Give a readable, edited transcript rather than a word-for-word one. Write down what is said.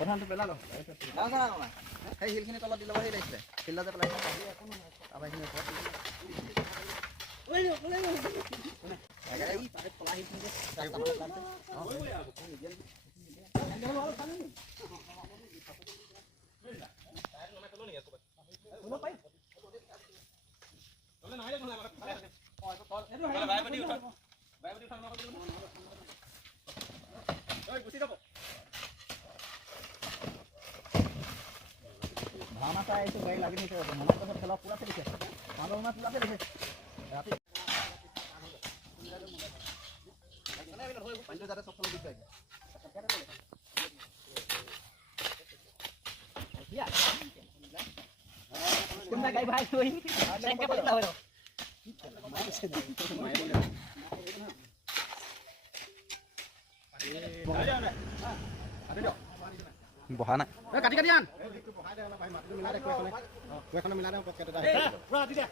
প্ৰধানটো পেলালো সেই শিলখিনি তলত দি ল'ব সেই লাগিছিলে ফিল্ডতে পেলাই ভাওনা চাই আহিছোঁ গাড়ী লাগি নিছে ভাওনা পাছত খেলা পুৰা খেলিছে ভাওনা পুৰা খেলিছে ৰাতি পানীটো যাতে চবফালে দিছে কোনটা গাড়ী ভাই থৈ চেংকে পড়তা হয় বহা নাই কাটি কাটি আন মিলাই দে পুৰা দি দে